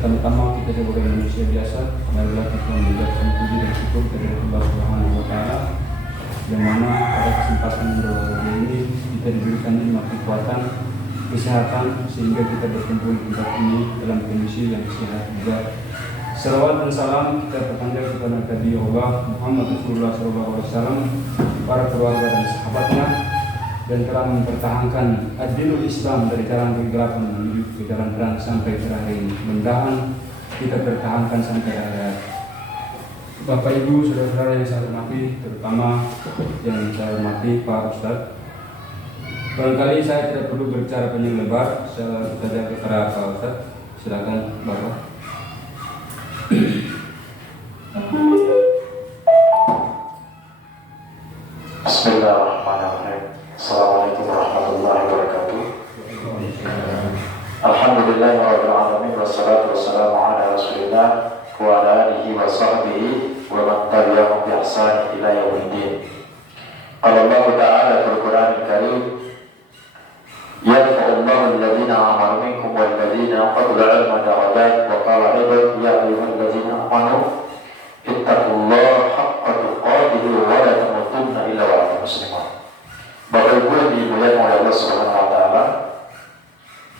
Pertama-tama kita sebagai manusia biasa, marilah kita mengucapkan puji dan syukur kepada Allah Subhanahu wa Ta'ala, yang mana pada kesempatan berbahagia ini kita diberikan nikmat kekuatan, kesehatan, sehingga kita berkumpul di tempat ini dalam kondisi yang sehat juga. Salawat dan salam kita berpanjang kepada Nabi Allah Muhammad Rasulullah SAW, para keluarga dan sahabatnya, dan telah mempertahankan ad-dinul Islam dari jalan kegelapan menuju ke jalan terang sampai terakhir ini. Mudah-mudahan kita pertahankan sampai akhir. Bapak Ibu, saudara-saudara yang saya hormati, terutama yang saya hormati Pak Ustadz. Barangkali saya tidak perlu berbicara panjang lebar, saya saja kepada Pak Ustadz. Silakan Bapak. Bismillahirrahmanirrahim. Assalamualaikum warahmatullahi wabarakatuh. Alhamdulillahirabbil alamin, wassalatu wassalamu ala Rasulillah wa ala alihi wa sahbihi wa man tabi'ahum bi ihsan ila yaumiddin. Qala Allah Ta'ala fil Qur'anil Karim, yarfa'u Allahu alladhina amanu minkum wal ladhina utul 'ilma darajat, wa qala aidan ya ayyuhalladzina amanu ittaqullaha haqqa tuqatih wa la tamutunna illa wa antum muslimun. Bapak Ibu yang dimuliakan oleh Allah Subhanahu wa Ta'ala,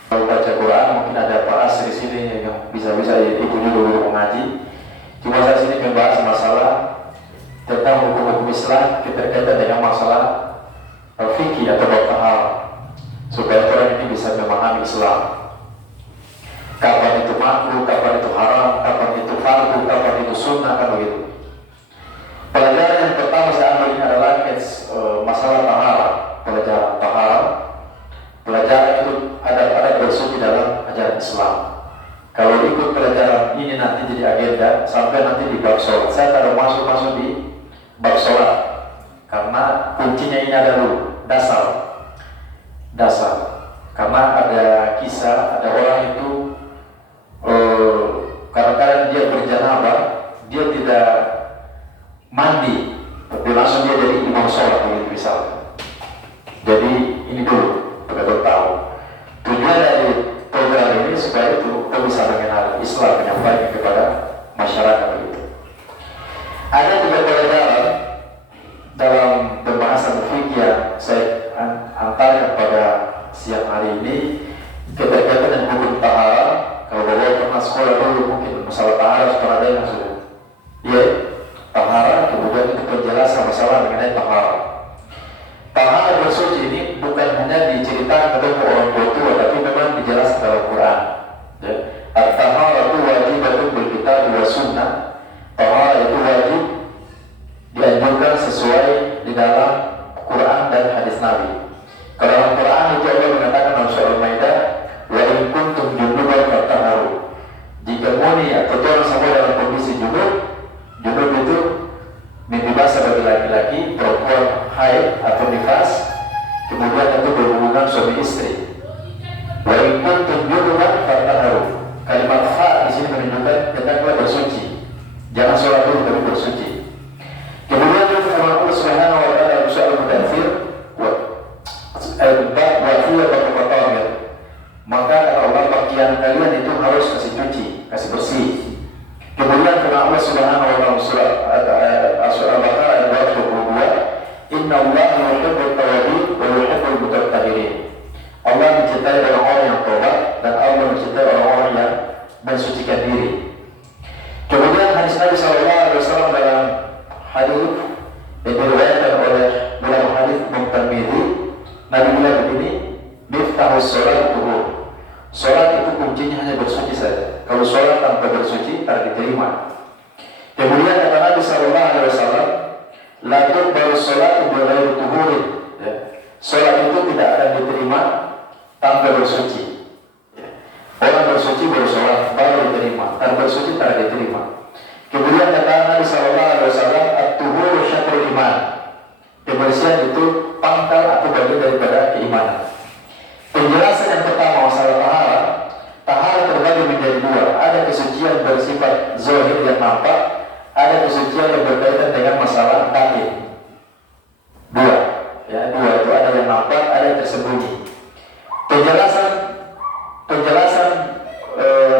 kalau baca Quran mungkin ada Pak As di sini yang bisa-bisa ibu dulu mengaji. Cuma saya sini membahas masalah tentang hukum-hukum Islam berkaitan dengan masalah fikih atau taharat, supaya orang ini bisa memahami Islam. Kapan itu makruh, kapan itu haram, kapan itu fardu, kapan itu sunnah, kan begitu. Pelajaran yang pertama saya ambil ini adalah masalah taharat. Pelajaran taharat, pelajaran itu ada bersuci dalam ajaran Islam. Kalau ikut pelajaran ini nanti jadi agenda sampai nanti di bab sholat. Saya tidak masuk di bab sholat karena kuncinya ini ada dulu dasar. Karena ada kisah, ada orang itu kadang-kadang dia berjanabah, dia tidak mandi, tapi langsung dia jadi imam sholat begitu misalnya. Jadi ini dulu betul tahu tujuan dari program ini supaya itu kita bisa mengenal Islam, menyampaikan kepada masyarakat begitu. Ada juga pelajaran dalam pembahasan fikih yang saya antarkan pada siang hari ini berkaitan dengan hukum taharat. Kalau bapak pernah sekolah dulu mungkin masalah taharat pernah ada yang sudah taharat, kemudian itu penjelasan masalah mengenai taharat. Taharat bersuci ini bukan hanya diceritakan kepada orang tua, tapi memang dijelaskan dalam Quran. At-taharatu wajibatun bil kitab wa sunnah. Taharat itu wajib dianjurkan sesuai di dalam Quran dan hadis Nabi. Kalau dalam Quran itu Allah mengatakan dalam surah Al-Maidah, wa in kuntum junuban fatahharu. Jika muni atau orang sampai dalam kondisi junub itu mimpi basah bagi laki-laki, perempuan haid atau nifas, kemudian itu berhubungan suami istri. Wa in kuntum junuban fatahharu. Kalimat fa di sini menunjukkan hendaklah bersuci. Jangan sholat dulu tapi bersuci. Kemudian juga firman Allah Subhanahu wa Ta'ala dalam surah Al-Mudaththir, maka kata Allah, pakaian kalian itu harus kasih cuci, kasih bersih. Kemudian firman Allah Subhanahu wa Ta'ala surah Al-Baqarah ayat 22, Inna Allah yuhibbut tawwabin wa yuhibbul mutatahhirin. Allah mencintai orang-orang yang taubat dan Allah mencintai orang-orang yang mensucikan diri. Kemudian hadis Nabi SAW dalam hadis yang diriwayatkan oleh dalam hadis Imam Tirmidzi, Nabi bilang begini, miftahus sholat tuhur. Sholat itu kuncinya hanya bersuci saja. Kalau sholat tanpa bersuci tak diterima. Kemudian kata Nabi SAW, la tuqbalu sholatu bi ghairi tuhurin. Sholat itu tidak akan diterima tanpa bersuci. Orang bersuci baru sholat baru diterima, tanpa bersuci tak diterima. Kemudian kata Nabi SAW, at-tuhuru syatrul iman. Kebersihan itu pangkal atau bagian daripada keimanan. Penjelasan yang pertama masalah taharat. Taharat terbagi menjadi dua. Ada kesucian bersifat zahir yang nampak, ada kesucian yang berkaitan dengan masalah batin. Dua itu ada yang nampak, ada yang tersembunyi. Penjelasan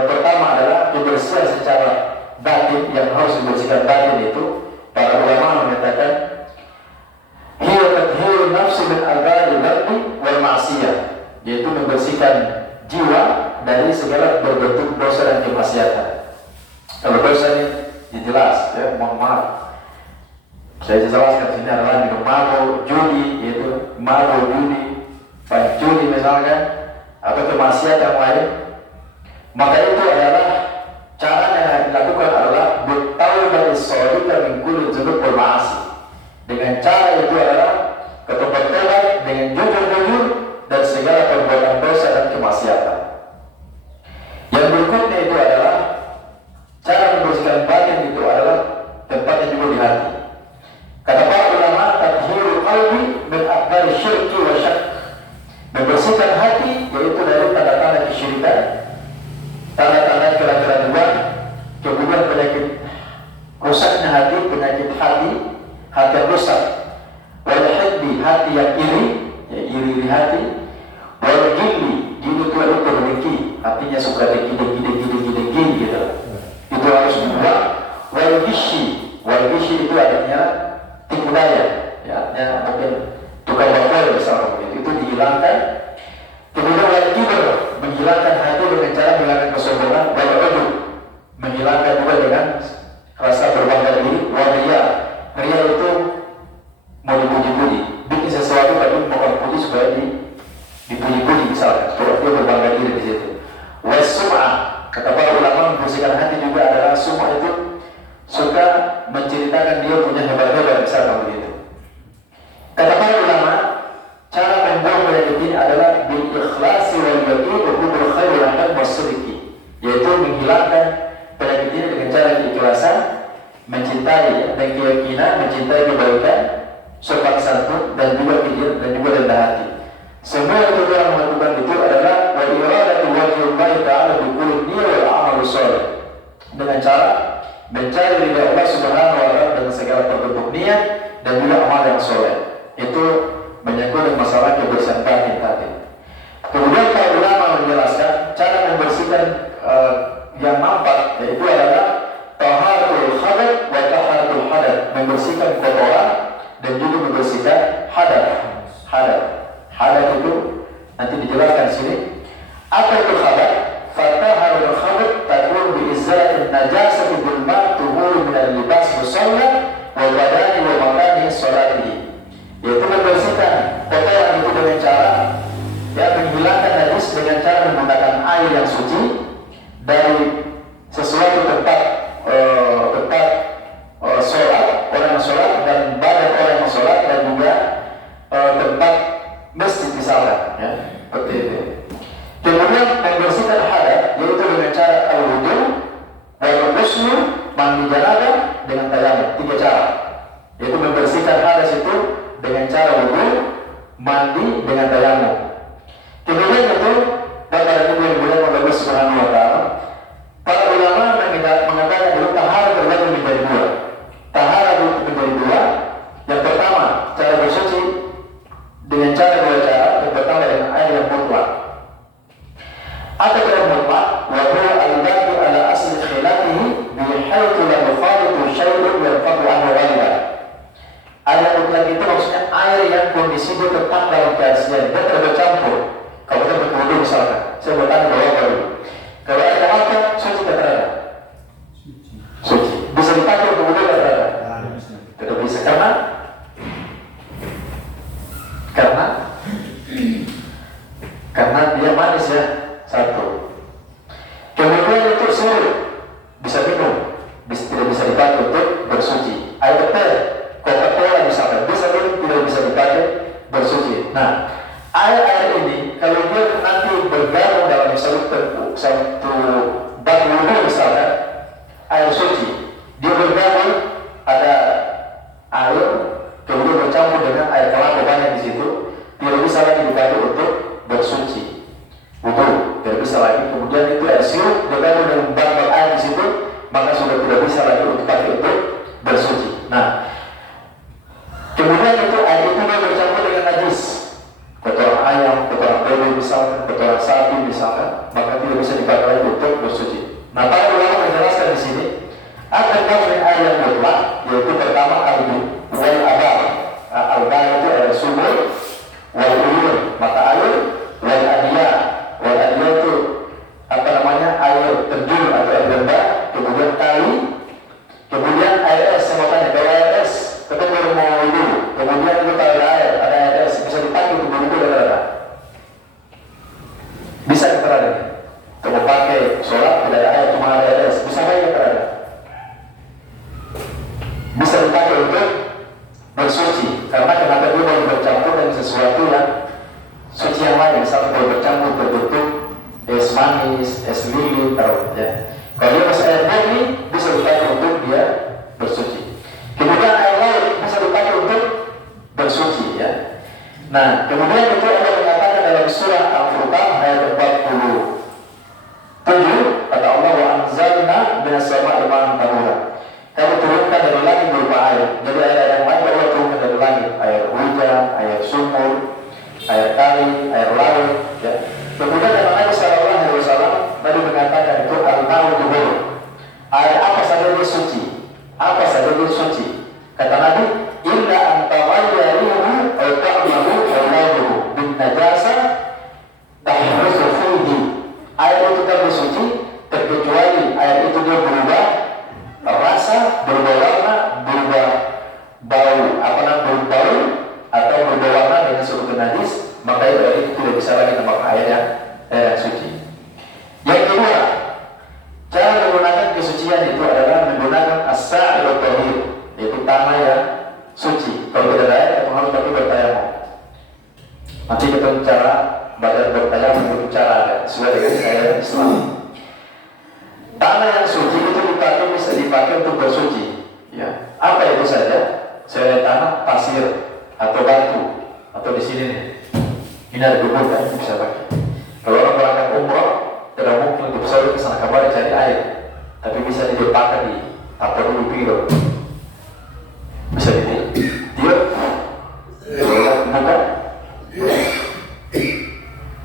pertama adalah berbentuk dosa dan kemaksiatan. Kalau dosa ini jelas, ya, mohon maaf. Saya jelaskan sini adalah minum mabuk, judi, yaitu mabuk, judi, judi misalkan, atau kemaksiatan yang lain. Maka itu adalah cara yang dilakukan adalah bertaubat shadiqah min kulli dzunub wal ma'asi. Dengan cara itu adalah bertobat dengan jujur-jujur dan segala perbuatan dosa dan kemaksiatan. Yang berikutnya itu adalah cara membersihkan batin itu adalah tempatnya juga di hati. Kata para ulama, tathhirul qalbi min akbari syirki wa syak. Membersihkan hati yaitu dari tanda-tanda kesyirikan, tanda-tanda keraguan, kemudian penyakit rusaknya hati, penyakit hati yang rusak. Wal hiddi, hati yang iri, ya, iri hati. Wal gilli, gilli itu adalah dengki, hatinya suka dengki gitu. Itu harus dibuang. Wal gishi itu artinya tipu daya, ya, artinya mungkin tukang bakar misalnya begitu, itu dihilangkan. Kemudian wal kibr, menghilangkan hati dengan cara menghilangkan kesombongan. Wal ujub, menghilangkan juga dengan rasa berbangga diri. Wal riya itu mau dipuji-puji, bikin sesuatu tapi mau puji supaya dipuji-puji misalnya, supaya dia berbangga diri di situ. Was sum'ah, kata para ulama, membersihkan hati juga adalah sum'ah itu suka menceritakan dia punya hebat-hebat misalnya begitu. Kata para ulama, cara membuang penyakit ini adalah bil ikhlasi wal yaqin wa hubul khair wal amal wasidqi, yaitu menghilangkan penyakit ini dengan cara keikhlasan, mencintai dan keyakinan, mencintai kebaikan, sopan santun dan juga pikir dan juga rendah hati. Semua itu orang melakukan itu adalah wa iradatu wajhillahi ta'ala bi kulli niyyah wal amal shalih, dengan cara mencari ridha Allah Subhanahu wa taala dengan segala bentuk niat dan juga amal yang soleh. Itu menyangkut dengan masalah kebersihan batin tadi. Kemudian para ulama menjelaskan cara membersihkan yang nampak, yaitu adalah taharatul hadath wa taharatul hadath, membersihkan kotoran dan juga membersihkan hadath. Hadath itu nanti dijelaskan di sini. Apa itu hadath? Fataharul hadath takun bi izalatin najasati bil ma' tuhuru min al-libas musalla wa badani wa makani sholatihi, yaitu membersihkan kotoran itu dengan cara, ya, menghilangkan najis dengan cara menggunakan air yang suci dari sesuatu tempat sholat orang yang sholat dan badan orang yang sholat dan juga tempat masjid misalnya, ya, seperti itu. Kemudian membersihkan hadath yaitu dengan cara al-wudu, wal ghusl, mandi janabah dengan tayamum. 3 cara, yaitu membersihkan hadath itu dengan cara wudu, mandi dengan tayamum. Kemudian itu Bapak dan Ibu yang mulia Allah Subhanahu wa taala, para ulama mengatakan dulu taharah terbagi menjadi 2. Taharah menjadi 2. Yang pertama, cara bersuci dengan cara 2 cara. Yang pertama dengan air yang mutlak. Ada yang mutlak, wa huwa al-baqi ala asli khilatihi bihaitsu la yukhalitu syai'un yarfa'u anhu ghaliban. Air mutlak itu maksudnya air yang kondisi dia tetap dalam keaslian, dia tidak bercampur. Kalau kita berwudu misalkan, saya bertanya bahwa kalau ada apa, suci tidak ada? Suci. Bisa dipakai untuk wudu tidak ada? Tidak bisa, karena dia manis, ya, satu. Kemudian itu suhu, bisa minum, tidak bisa dipakai untuk bersuci. Air teh, Coca-Cola misalkan, bisa minum, tidak bisa dipakai bersuci. Nah, air ini kalau dia nanti bergabung dalam satu bak wudu misalnya, air suci, dia bergabung, ada air kemudian bercampur dengan air kelapa banyak di situ, tidak bisa lagi dipakai untuk bersuci wudu, tidak bisa lagi. Kemudian itu air sirup bergabung dengan bak air di situ, maka sudah tidak bisa lagi untuk dipakai untuk bersuci. Nah, kemudian itu air itu dia bercampur dengan najis, kotoran ayam, kotoran bebek misalkan, kotoran sapi misalkan, maka tidak bisa dipakai untuk bersuci. Nah, para ulama menjelaskan di sini akan dari air yang mutlak, yaitu pertama al-bu wal abal. Al-bal itu air sumur, wal uyun mata air, wal adiyah itu apa namanya es lilin taruh ya. Kalau dia masih air murni bisa dipakai untuk dia bersuci. Kemudian air laut bisa dipakai untuk bersuci ya. Nah, kemudian itu Allah mengatakan dalam surah Al-Furqan ayat 47, kata Allah, wa anzalna minas sama'i ma'an tahura. Kami turunkan dari langit berupa air. Jadi air yang lain Allah turunkan dari langit, air hujan, air sumur, air kali, air laut ya. Kemudian dalam Nabi sallallahu alaihi wasallam Nabi mengatakan itu al-ma'u tuhur. Air apa saja dia suci. Apa saja dia suci. Kata Nabi, illa an taghayyara aw ta'mahu aw laduhu bin najasa tahruzu fihi. Air itu kan bersuci terkecuali air itu dia berubah rasa, berubah warna, berubah bau, berubah bau atau berubah warna dengan suatu najis, maka itu tidak bisa lagi tambah air yang suci. Yang kedua, cara menggunakan kesucian itu adalah menggunakan as-sa'il tahir, yaitu tanah yang suci. Kalau tidak ada air, kita harus pakai bertayamum. Nanti kita bicara badan bertayamum untuk cara sesuai dengan syariat Islam. Tanah yang suci itu bisa dipakai untuk bersuci. Ya, apa itu saja? Selain tanah, pasir atau batu atau di sini nih. Ini ada gumur kan, bisa pakai. Kalau orang berangkat umroh, tidak mungkin untuk pesawat ke sana kembali cari air, tapi bisa dipakai di apa dulu piro. Bisa dia buka.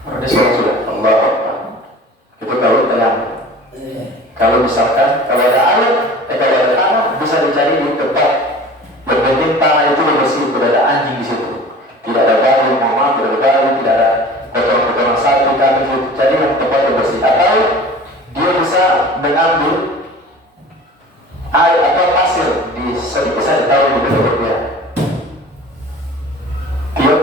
Ini sudah Allah. Itu kalau tayang. Kalau misalkan kalau ada air, kalau ada tanah bisa dicari di tempat yang penting tanah itu bersih, tidak ada anjing di situ, tidak ada bau, tidak ada bau, tidak ada kotoran-kotoran sapi, kambing itu. Jadi yang tempat yang bersih. Atau dia bisa mengambil air atau pasir di sedikit saja tahu di betul dia. Dia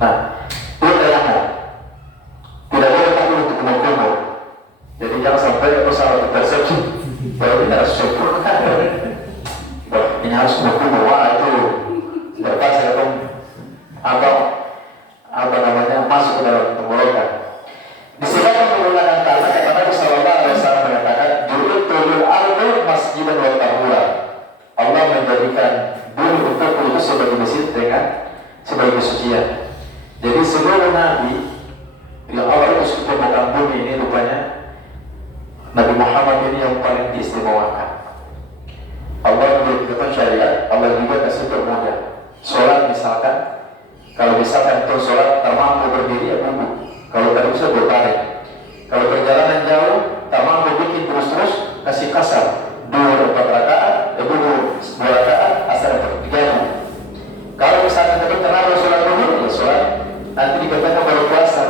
nah, itu dayangan. Tidak boleh pakai untuk kumur-kumur. Jadi jangan sampai pesawat tersebut baru kita harus syukur kan. Ini harus kumur-kumur. Wah itu berpasir atau namanya masuk ke dalam tenggorokan. Disilakan menggunakan tanah kata Nabi sallallahu alaihi wasallam mengatakan ju'ilul ardu masjidan wa tahura. Allah menjadikan bumi untukku itu sebagai masjid dengan sebagai kesucian. Jadi seluruh nabi yang Allah itu menciptakan bumi ini rupanya Nabi Muhammad ini yang paling diistimewakan. Allah memberikan syariat, Allah juga kasih permudah. Sholat misalkan, kalau misalkan itu sholat tak mampu berdiri ya bumbu. Kalau tak bisa berbaring. Kalau perjalanan jauh tak mampu bikin terus-terus kasih kasar. 2 rakaat, 2 rakaat, asar 3. Kalau misalkan kita kenal sholat dulu, ya sholat. Nanti dikatakan baru puasa,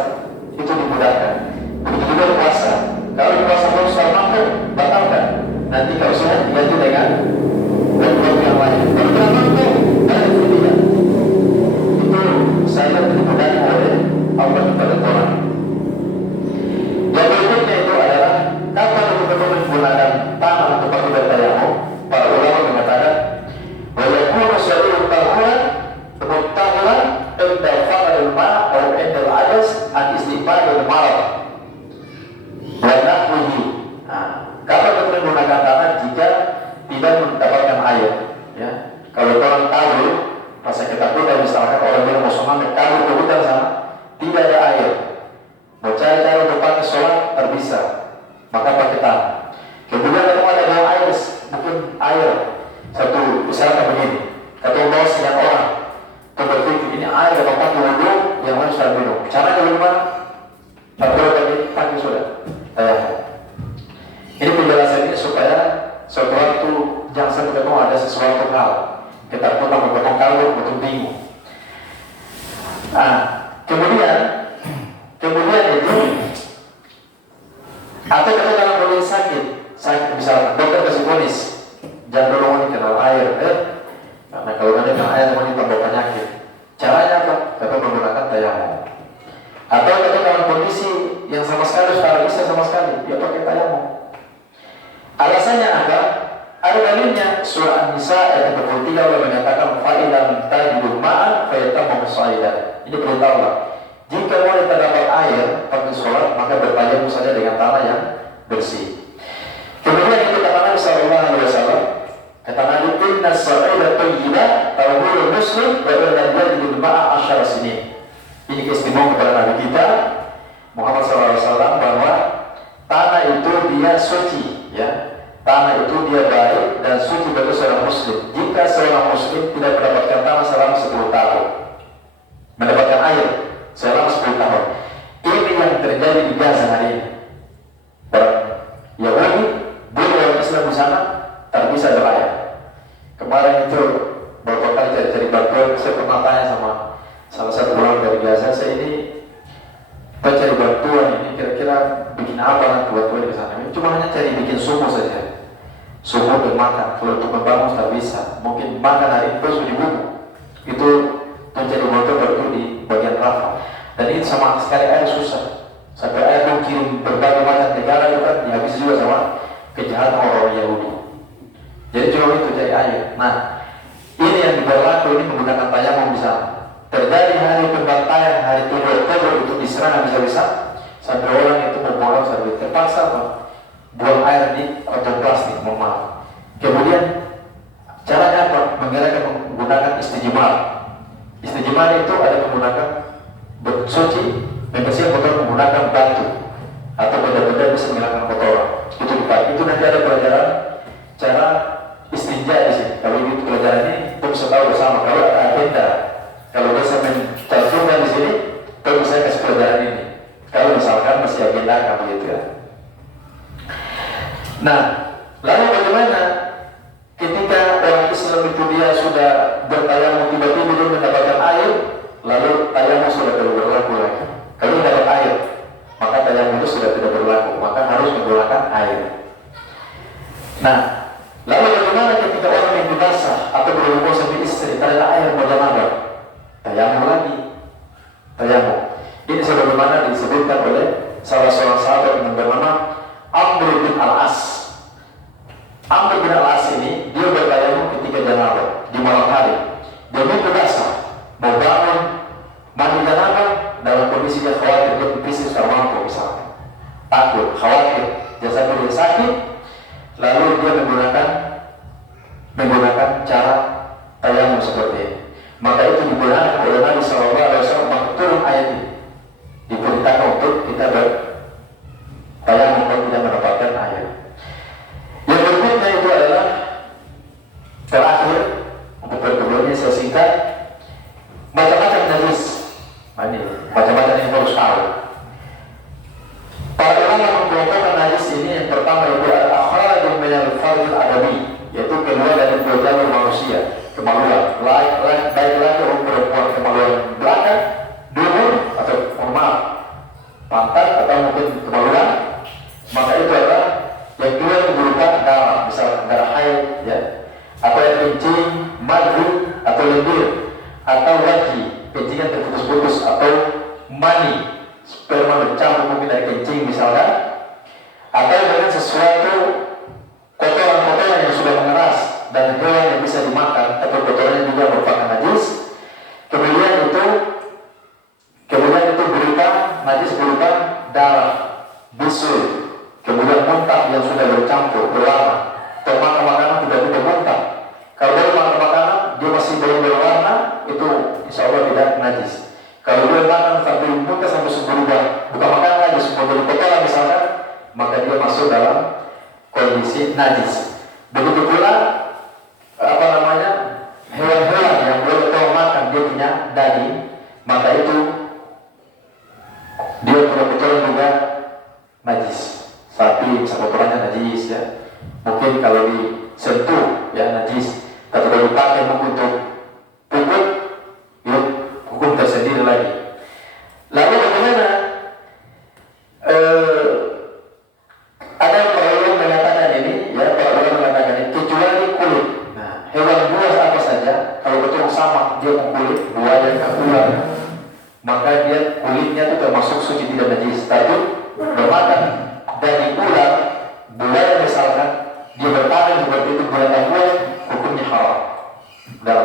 itu dimudahkan. Begitu juga puasa. Kalau puasa belum sholat mampu, batalkan. Nanti kalau sudah diganti dengan waktu yang lain. Kalau tidak mampu, itu tidak. Itu saya dimudahkan oleh Allah kepada orang. Yang berikutnya itu adalah kapan betul-betul menggunakan tanah untuk pakai bertayamum. Para ulama mengatakan walaupun syari'ul tahuran mutahuran inda fa'al ma' atau inda al-adas an-istighfar al-marad wa nahwihi. Kapan betul menggunakan tanah jika tidak mendapatkan air ya. Kalau orang tahu rasa ketakutan misalkan orang bilang mau semangat kabur ke hutan sana tidak ada air, mau cari cara untuk pakai sholat terbisa, maka pakai tanah. Kemudian kalau ada bawang air, mungkin air satu misalkan begini, atau bawa sekian orang, atau berpikir ini air atau pakai wudhu yang harus saya minum. Caranya bagaimana? Tak boleh pakai sudah. Ini penjelasan ini supaya suatu waktu jangan sampai ketemu ada sesuatu hal ketakutan memotong kalung, betul bingung. Kemudian itu atau kalau dalam kondisi sakit misalnya dokter kasih ponis jangan dulu mau kenal air, karena kalau nanti kenal air mau tambah penyakit. Caranya apa? Kita menggunakan tayamum. Atau kita dalam kondisi yang sama sekali sudah bisa sama sekali, dia pakai tayamum. Alasannya apa? Ada dalilnya surah An-Nisa ayat 23 Allah menyatakan fa'ilam tajidu ma'an fayatammu sa'idan. Ini perintah Allah. Jika wanita dapat air pakai sholat, maka bertayamum saja dengan tanah yang bersih. Kemudian itu kata Nabi sallallahu alaihi wasallam, kata Nabi, inna as-sa'ida thayyiba tahurul muslim wa la yajid ma'a 10 sinin. Ini keistimewaan kepada Nabi kita Muhammad sallallahu alaihi wasallam bahwa tanah itu dia suci, ya. Tanah itu dia baik dan suci bagi seorang muslim. Jika seorang muslim tidak mendapatkan tanah selama 10 tahun, mendapatkan air selama 10 tahun. Ini yang terjadi di Gaza hari ini. Orang Yahudi bunuh orang Islam di sana, tak bisa berlayar. Kemarin itu beberapa kali cari-cari bantuan, saya pernah tanya sama salah satu orang dari Gaza, saya ini pencari bantuan ini kira-kira bikin apa nanti buat-buat di sana? Cuma hanya cari bikin sumur saja. Sumur dan makan, kalau untuk membangun tak bisa. Mungkin makan hari itu sudah dibunuh. Itu mencari bantuan baru di bagian Rafah. Dan itu sama sekali air susah. Sampai air mungkin berbagai macam negara itu kan dihabisi juga sama kejahatan orang Yahudi. Jadi cuma itu cari air. Nah, ini yang berlaku ini menggunakan tayamum di sana. Terjadi hari pembantaian hari 7 Oktober itu diserang bisa-bisa sampai orang itu membuang sampai terpaksa buang air di kantong plastik, mohon. Kemudian caranya apa? Menggunakan istijmar. Istijmar itu ada menggunakan bersuci, membersihkan kotoran menggunakan batu atau benda-benda bisa menghilangkan kotoran. Itu dipakai. Itu nanti ada pelajaran cara istinja di sini. Kalau itu pelajaran ini kita bisa tahu bersama. Kalau ada agenda, kalau bisa mencantumkan di sini, tentu saya kasih pelajaran ini. Kalau misalkan masih agenda kamu gitu ya. Nah, lalu bagaimana ketika orang Islam itu dia sudah bertayamum tiba-tiba belum mendapatkan air, lalu tayamum sudah tidak berlaku lagi. Kalau dapat air, maka tayamum itu sudah tidak berlaku, maka harus menggunakan air. Nah, lalu bagaimana ketika orang yang basah atau berhubungan sama istri, tak ada air mau janabah? Tayamum lagi, tayamum. Ini sebagaimana disebutkan oleh salah seorang sahabat yang bernama Amr bin Al-As. Amr bin Al-As ini dia bertayamum ketika janabah di malam hari. Dia mimpi basah, mau bangun mandi janabah dalam kondisi dia khawatir dia bisnis tak mampu misalnya, takut, khawatir jasanya dia sakit, lalu dia menggunakan cara tayamum seperti ini. Maka itu digunakan oleh Nabi SAW, maka turun ayat ini diperintahkan untuk kita bertayamum kalau tidak mendapatkan air. Yang berikutnya itu adalah terakhir untuk berikutnya saya singkat, macam-macam najis. Ini macam-macam yang harus tahu. Para ulama mengkelompokkan najis ini, yang pertama itu adalah akhrajun minal fardil adabi, yaitu keluar dari dua jalur manusia, kemaluan, baik laki maupun perempuan, kemaluan belakang, dubur atau maaf, pantat atau mungkin kemaluan, maka itu adalah yang keluar berupa darah, misalnya darah haid, ya, atau yang kencing, madhu atau lendir, atau wajib, kencingan terputus-putus, atau mani, sperma bercampur mungkin dari kencing misalnya, atau dengan sesuatu kotoran-kotoran yang sudah mengeras dan hewan yang bisa dimakan atau kotoran yang juga merupakan najis. Kemudian itu berupa najis berupa darah, bisul, kemudian muntah yang sudah bercampur berwarna. Termakan makanan tiba-tiba muntah. Kalau dia makan makanan dia masih belum berwarna, itu insya Allah tidak najis. Kalau dia makan sampai muntah sampai berubah, bukan makanan lagi, semua dari kotoran misalkan, maka dia masuk dalam kondisi najis. Begitu pula hewan-hewan yang boleh kau makan dia punya daging, maka itu dia kotoran juga najis. Sapi bisa kotorannya najis, ya. Mungkin kalau disentuh ya najis, tapi kalau dipakai mungkin untuk pupuk, ya hukum tersendiri lagi. Lalu bagaimana? Ada para ulama mengatakan ini, ya, para ulama mengatakan ini kecuali kulit. Nah, hewan buas apa saja, kalau betul sama dia kulit buaya dan ular, maka dia kulitnya itu termasuk suci tidak najis. Tapi bermakan daging ular, buaya misalkan, dia bertahan seperti itu bulan buaya, hukumnya haram dalam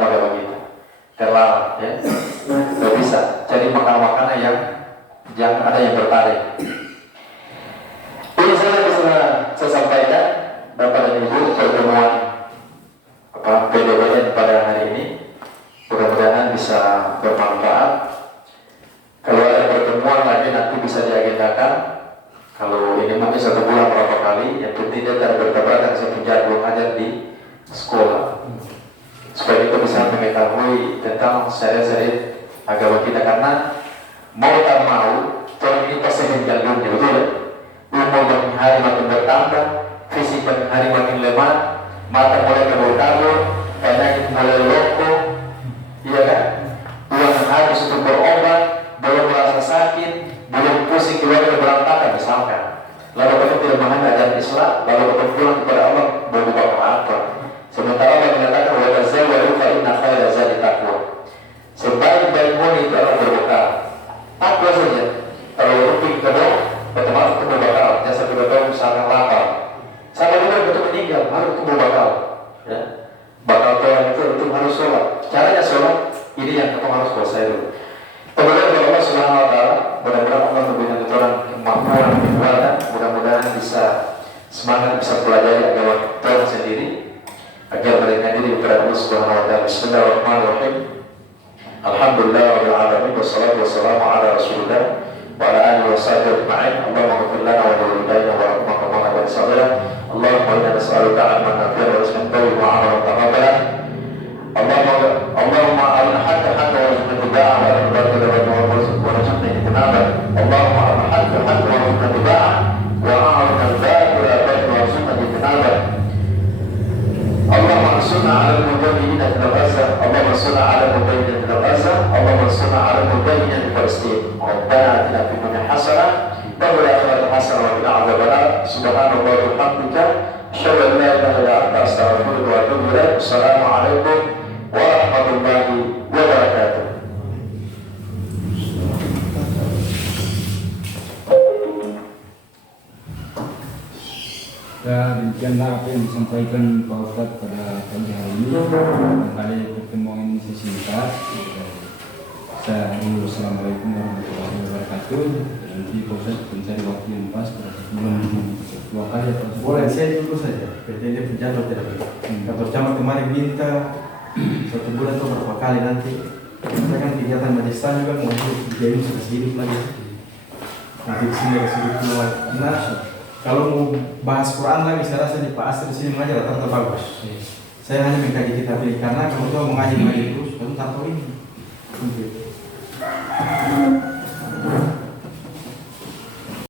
yang ada yang tertarik. Ini saja bisa saya sampaikan Bapak dan Ibu pertemuan PDWN pada hari ini. Mudah-mudahan bisa bermanfaat. Kalau ada pertemuan lagi nanti bisa diagendakan. Kalau ini mungkin 1 bulan berapa kali, yang penting dia tidak bertabrakan satu jadwal ajar di sekolah, supaya kita bisa mengetahui tentang syariat agama kita. Karena mau tak mau, orang ini pasti menjalurnya, betul ya? Umur makin hari makin bertambah, fisik makin hari makin lemah, mata mulai kabur-kabur, penyakit mulai loko, iya kan? Uang habis untuk berobat, belum merasa sakit, belum pusing keluarga berantakan misalkan. Lalu kita tidak memahami ajaran Islam, lalu kita pulang kepada Allah mau buka apa? Sementara Allah mengatakan wa tazawwadu fa inna khayra zadi taqwa. Sebaik-baik moni itu adalah berbekal. Takwa saja. Kalau rupi kedua, otomatis itu berbekal. Jasa kedua misalkan lapar. Sama juga betul meninggal, harus itu berbekal. Ya. Bakal Tuhan itu harus sholat. Caranya sholat, ini yang kita harus kuasai dulu. Kemudian kepada Allah Subhanahu Wa Taala, mudah-mudahan Allah memberikan kita orang kemampuan ibadah, mudah-mudahan bisa semangat bisa pelajari agama Tuhan sendiri, agar mereka diri kepada Allah Subhanahu Wa Taala. Bismillahirrahmanirrahim. Alhamdulillahirabbil alamin wassalatu wassalamu ala Rasulillah wa ala alihi washabihi ajma'in. Allahumma ighfir lana wa li walidayna wa rahmana wa la saghira. Allahumma inna nas'aluka 'ilman nafi'an wa rizqan thayyiban wa 'amalan taqabbalan. Allahumma arina al-haqqa haqqan warzuqna ittiba'ahu wa arina al-batila batilan warzuqna ijtinabah. Allahumma arina al-haqqa haqqan warzuqna ittiba'ahu wa arina al-batila batilan warzuqna ijtinabah. اللهم انصرنا على المجاهدين في غزة، اللهم انصرنا على المجاهدين في غزة، اللهم انصرنا على المجاهدين في فلسطين. ربنا آتنا في الدنيا حسنة وفي الآخرة حسنة وقنا عذاب النار. سبحان الله وبحمدك، أشهد أن لا إله إلا أنت، أستغفرك وأتوب إليك. السلام عليكم ورحمة الله وبركاته. Dan demikianlah apa yang disampaikan Pak Ustadz pada pagi hari ini. Kali pertemuan ini singkat. Assalamualaikum warahmatullahi wabarakatuh. Nanti Pak Ustadz mencari waktu yang pas belum 2 kali atau boleh saya dulu saja. PTD penjadwal tidak bisa. Kantor camat kemarin minta 1 bulan atau berapa kali nanti. Kita kan kegiatan majelis juga mau jadi sudah hidup lagi. Nanti sini ada sudut keluar. Kalau mau bahas Quran lagi, saya rasa di Pak Asri di sini mengajar rata-rata bagus. Saya hanya mengkaji kitab ini karena kalau kita mengaji terus, kamu tak tahu ini.